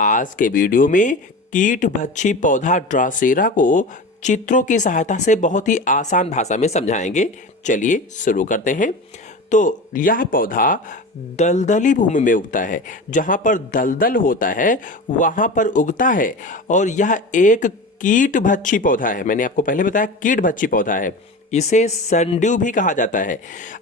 आज के वीडियो में कीट भक्षी पौधा ड्रासेरा को चित्रों की सहायता से बहुत ही आसान भाषा में समझाएंगे। चलिए शुरू करते हैं। तो यह पौधा दलदली भूमि में उगता है, जहां पर दलदल होता है वहां पर उगता है और यह एक कीट भक्षी पौधा है। मैंने आपको पहले बताया कीट भक्षी पौधा है। इसे संड्यू भी कहा जाता है।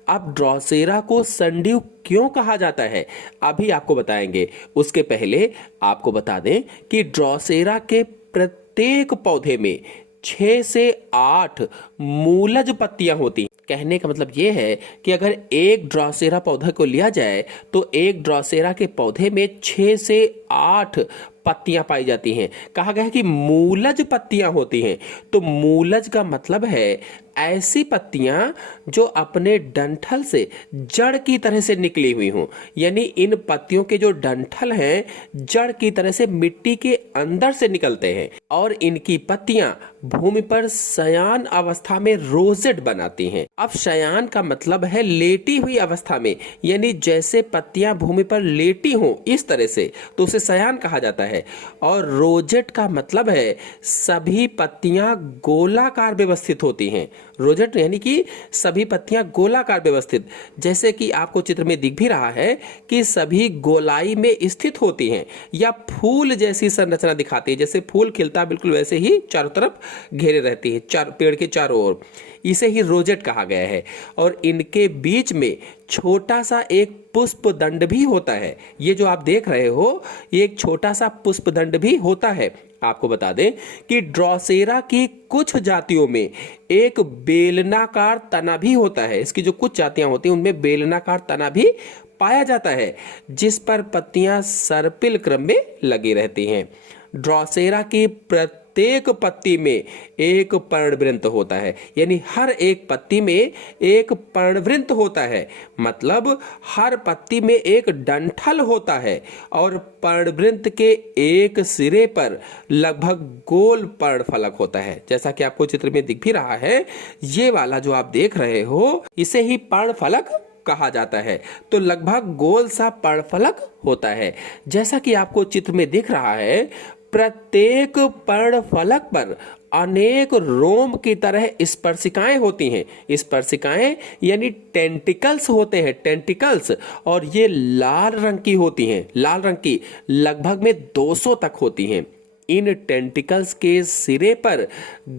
अब ड्रासेरा को संड्यू क्यों कहा जाता है अभी आपको बताएंगे। उसके पहले आपको बता दें कि ड्रासेरा के प्रत्येक पौधे में 6 से 8 मूलज पत्तियां होती हैं। कहने का मतलब यह है कि अगर एक ड्रासेरा पौधा को लिया जाए तो एक ड्रासेरा के पौधे में 6 से 8 पत्तियां पाई जाती हैं। कहा गया है कि मूलज पत्तियां होती हैं। तो मूलज का मतलब है ऐसी पत्तियां जो अपने डंठल से जड़ की तरह से निकली हुई हों, यानी इन पत्तियों के जो डंठल हैं जड़ की तरह से मिट्टी के अंदर से निकलते हैं और इनकी पत्तियां भूमि पर शयान अवस्था में रोजेट बनाती हैं। अब शयान का मतलब है लेटी हुई अवस्था में, यानी जैसे पत्तियां भूमि पर लेटी हों इस तरह से, तो उसे शयान कहा जाता है। और रोजेट का मतलब है सभी पत्तियां गोलाकार व्यवस्थित होती हैं। रोजेट यानी कि सभी पत्तियां गोलाकार व्यवस्थित, जैसे कि आपको चित्र में दिख भी रहा है कि सभी गोलाई में स्थित होती हैं या फूल जैसी संरचना दिखाती है। जैसे फूल खिलता है बिल्कुल वैसे ही चारों तरफ घेरे रहती है, पेड़ के चारों ओर। इसे ही रोजेट कहा गया है। और इनके बीच में छोटा सा एक पुष्पदंड भी होता है। ये जो आप देख रहे हो ये एक छोटा सा पुष्पदंड भी होता है। आपको बता दें कि ड्रासेरा की कुछ जातियों में एक बेलनाकार तना भी होता है। इसकी जो कुछ जातियां होती हैं उनमें बेलनाकार तना भी पाया जाता है, जिस पर पत्तियां सर्पिल क्रम में लगी रहती हैं। ड्रासेरा की प्रत्येक पत्ती में एक पर्णवृंत होता है, यानी हर एक पत्ती में एक पर्णवृंत होता है। मतलब हर पत्ती में एक डंठल होता है और पर्णवृंत के एक सिरे पर लगभग गोल पर्णफलक होता है। जैसा कि आपको चित्र में दिख भी रहा है, ये वाला जो आप देख रहे हो इसे ही पर्णफलक कहा जाता है। तो लगभग गोल सा पर्णफलक होता है। जैसा कि आपको चित्र में दिख रहा है, प्रत्येक पर्णफलक पर अनेक रोम की तरह स्पर्शिकाएं होती हैं। स्पर्शिकाएं यानी टेंटिकल्स होते हैं, टेंटिकल्स, और ये लाल रंग की होती हैं। लाल रंग की लगभग में 200 तक होती हैं। इन टेंटिकल्स के सिरे पर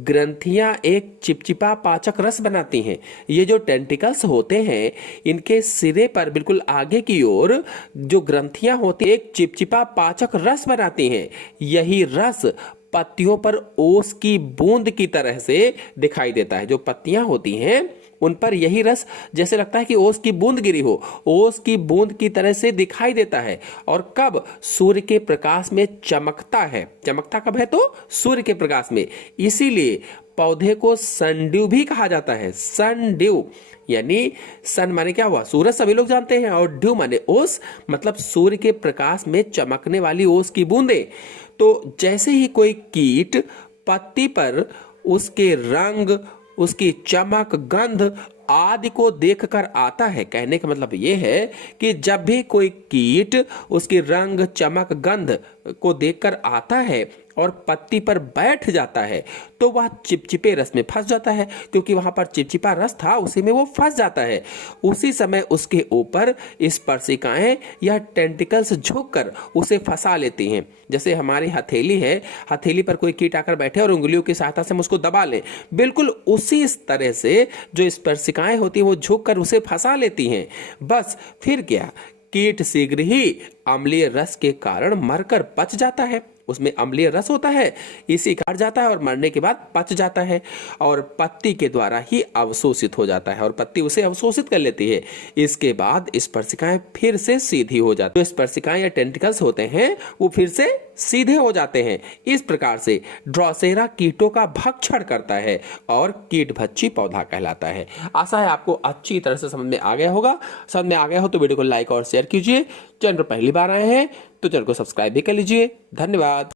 ग्रंथियां एक चिपचिपा पाचक रस बनाती हैं। ये जो टेंटिकल्स होते हैं इनके सिरे पर बिल्कुल आगे की ओर जो ग्रंथियां होती हैं एक चिपचिपा पाचक रस बनाती हैं। यही रस पत्तियों पर ओस की बूंद की तरह से दिखाई देता है। जो पत्तियां होती हैं उन पर यही रस जैसे लगता है कि ओस की बूंद गिरी हो, ओस की बूंद की तरह से दिखाई देता है। और कब? सूर्य के प्रकाश में चमकता है। चमकता कब है? तो सूर्य के प्रकाश में। इसीलिए पौधे को सनड्यू भी कहा जाता है। सनड्यू यानी सन माने क्या हुआ? सूरज, सभी लोग जानते हैं, और ड्यू माने ओस, मतलब सूर्य के प्रकाश में चमकने वाली ओस की बूंदें। तो जैसे ही कोई कीट पत्ती पर उसके रंग, उसकी चमक, गंध आदि को देखकर आता है, कहने का मतलब यह है कि जब भी कोई कीट उसकी रंग, चमक, गंध को देखकर आता है और पत्ती पर बैठ जाता है तो वह चिपचिपे रस में फंस जाता है, क्योंकि वहां पर चिपचिपा रस था, उसी में वो फंस जाता है। उसी समय उसके ऊपर स्पर्शिकाएं या टेंटिकल्स झुककर उसे फंसा लेती हैं। जैसे हमारी हथेली है, हथेली पर कोई कीट आकर बैठे और उंगलियों की सहायता से हम उसको दबा लें, बिल्कुल उसी तरह से जो स्पर्शिकाएं होती हैं वो झुककर उसे फंसा लेती हैं। बस फिर क्या, कीट शीघ्र ही अम्लीय रस के कारण मरकर पच जाता है। उसमें अम्लीय रस होता है, इसी काट जाता है और मरने के बाद पच जाता है और पत्ती के द्वारा ही अवशोषित हो जाता है और पत्ती उसे अवशोषित कर लेती है। इसके बाद स्पर्शिकाएं फिर से सीधी हो जाती है। जो स्पर्शिकाएं या टेंटिकल्स होते हैं वो फिर से सीधे हो जाते हैं। इस प्रकार से ड्रासेरा कीटों का भक्षण करता है और कीट भक्षी पौधा कहलाता है। आशा है आपको अच्छी तरह से समझ में आ गया होगा। समझ में आ गया हो तो वीडियो को लाइक और शेयर कीजिए। चैनल पर पहली बार आए हैं तो चैनल को सब्सक्राइब भी कर लीजिए। धन्यवाद।